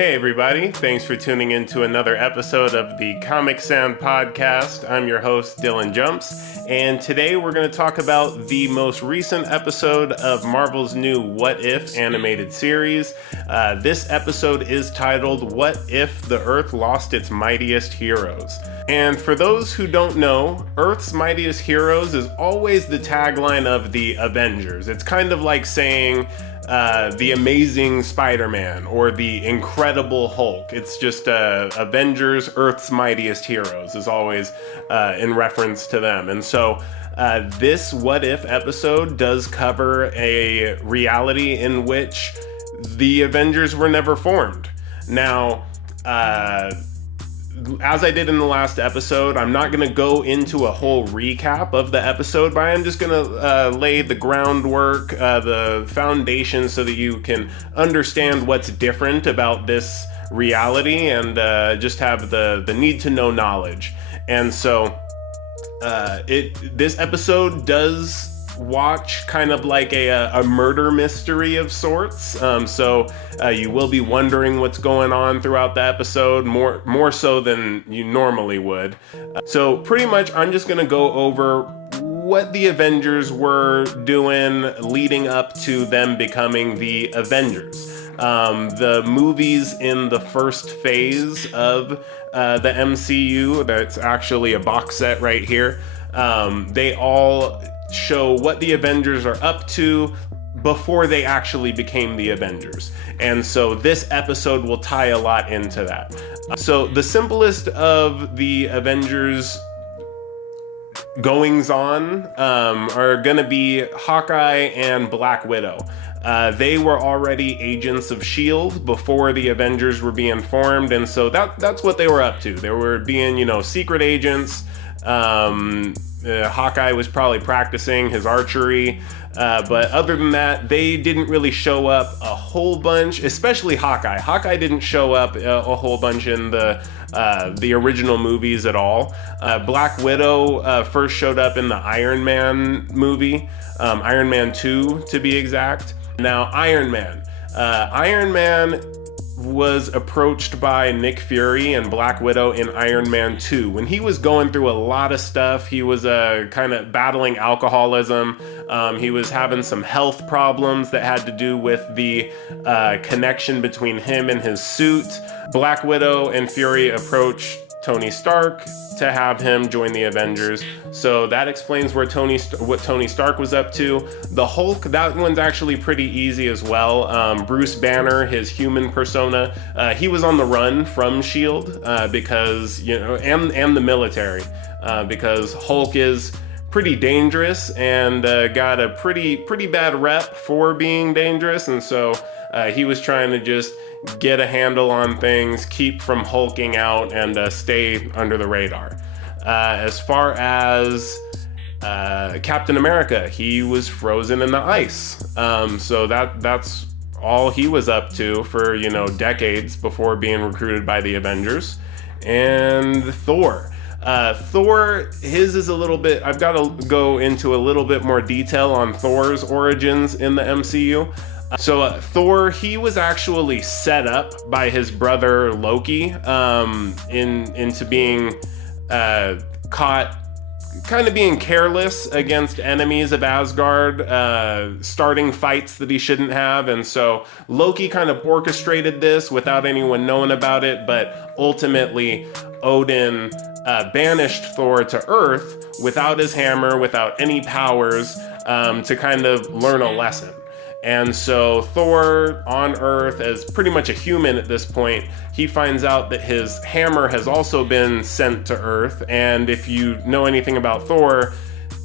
Hey everybody, thanks for tuning in to another episode of the Comic Sound Podcast. I'm your host, Dylan Jumps, and today we're going to talk about the most recent episode of Marvel's new What If animated series. This episode is titled, What If the Earth Lost Its Mightiest Heroes? And for those who don't know, Earth's Mightiest Heroes is always the tagline of the Avengers. It's kind of like saying, the Amazing Spider-Man or the Incredible Hulk. It's just Avengers, Earth's Mightiest Heroes is always in reference to them. And so this What If episode does cover a reality in which the Avengers were never formed. Now, as I did in the last episode, I'm not going to go into a whole recap of the episode, but I'm just going to lay the groundwork, the foundation, so that you can understand what's different about this reality and just have the need-to-know knowledge. And so this episode does watch kind of like a murder mystery of sorts, so you will be wondering what's going on throughout the episode, more so than you normally would. So pretty much I'm just gonna go over what the Avengers were doing leading up to them becoming the Avengers. The movies in the first phase of the MCU, that's actually a box set right here, they all show what the Avengers are up to before they actually became the Avengers. And so this episode will tie a lot into that. So the simplest of the Avengers goings on are gonna be Hawkeye and Black Widow. They were already agents of S.H.I.E.L.D. before the Avengers were being formed, and so that's what they were up to. They were being, secret agents. Hawkeye was probably practicing his archery, but other than that, they didn't really show up a whole bunch, especially Hawkeye. Hawkeye didn't show up a whole bunch in the original movies at all. Black Widow first showed up in the Iron Man movie, Iron Man 2 to be exact. Now, Iron Man was approached by Nick Fury and Black Widow in Iron Man 2. When he was going through a lot of stuff, he was kind of battling alcoholism. He was having some health problems that had to do with the connection between him and his suit. Black Widow and Fury approached Tony Stark to have him join the Avengers. So that explains what Tony Stark was up to. The Hulk, that one's actually pretty easy as well. Bruce Banner, his human persona, he was on the run from S.H.I.E.L.D. Because, and the military, because Hulk is pretty dangerous and got a pretty bad rep for being dangerous, and so he was trying to just get a handle on things, keep from hulking out, and stay under the radar. As far as Captain America, he was frozen in the ice. So that's all he was up to for, decades before being recruited by the Avengers. And Thor. Thor, his is a little bit, I've got to go into a little bit more detail on Thor's origins in the MCU. So Thor, he was actually set up by his brother Loki into being caught kind of being careless against enemies of Asgard, starting fights that he shouldn't have. And so Loki kind of orchestrated this without anyone knowing about it, but ultimately Odin banished Thor to Earth without his hammer, without any powers, to kind of learn a lesson. And so Thor on Earth, as pretty much a human at this point, he finds out that his hammer has also been sent to Earth. And if you know anything about Thor,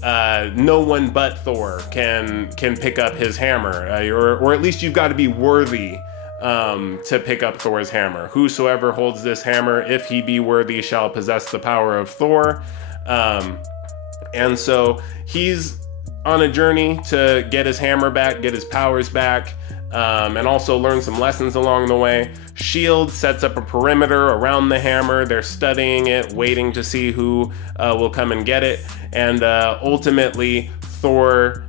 no one but Thor can pick up his hammer, or at least you've got to be worthy to pick up Thor's hammer. Whosoever holds this hammer, if he be worthy, shall possess the power of Thor. And so he's on a journey to get his hammer back, get his powers back, and also learn some lessons along the way. S.H.I.E.L.D. sets up a perimeter around the hammer. They're studying it, waiting to see who will come and get it. And ultimately, Thor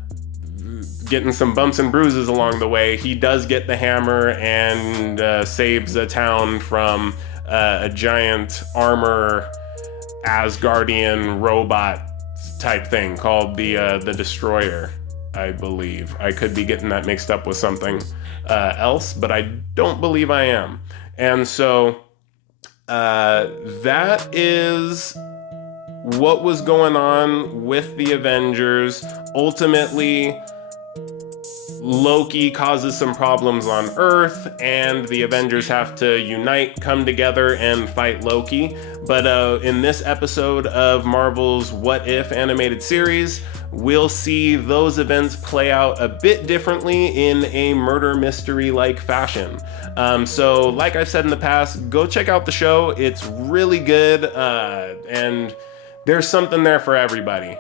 getting some bumps and bruises along the way, he does get the hammer and saves a town from a giant armor Asgardian robot type thing called the Destroyer, I believe. I could be getting that mixed up with something else, but I don't believe I am. And so that is what was going on with the Avengers. Ultimately, Loki causes some problems on Earth, and the Avengers have to unite, come together, and fight Loki. But in this episode of Marvel's What If animated series, we'll see those events play out a bit differently in a murder mystery-like fashion. So like I've said in the past, go check out the show. It's really good, and there's something there for everybody.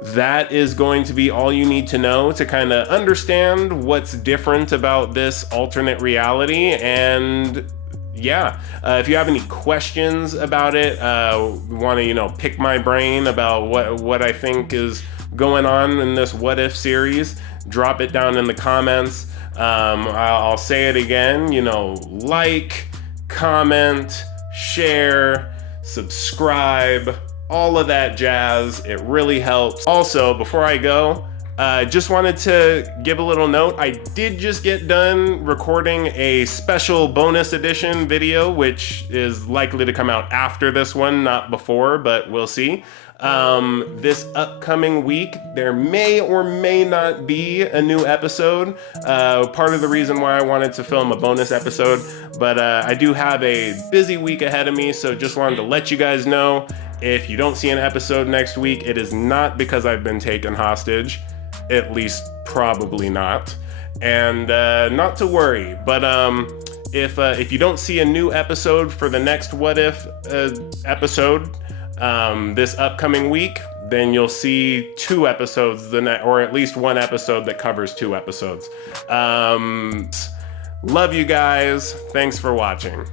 That is going to be all you need to know to kind of understand what's different about this alternate reality. And yeah, if you have any questions about it, want to, pick my brain about what I think is going on in this What If series, drop it down in the comments. I'll say it again, like, comment, share, subscribe, all of that jazz. It really helps. Also, before I go, just wanted to give a little note. I did just get done recording a special bonus edition video, which is likely to come out after this one, not before, but we'll see. This upcoming week, there may or may not be a new episode. Part of the reason why I wanted to film a bonus episode, but I do have a busy week ahead of me, so just wanted to let you guys know, if you don't see an episode next week, it is not because I've been taken hostage. At least probably not. And not to worry, but if you don't see a new episode for the next What If episode this upcoming week, then you'll see 2 episodes, or at least 1 episode that covers 2 episodes. Love you guys. Thanks for watching.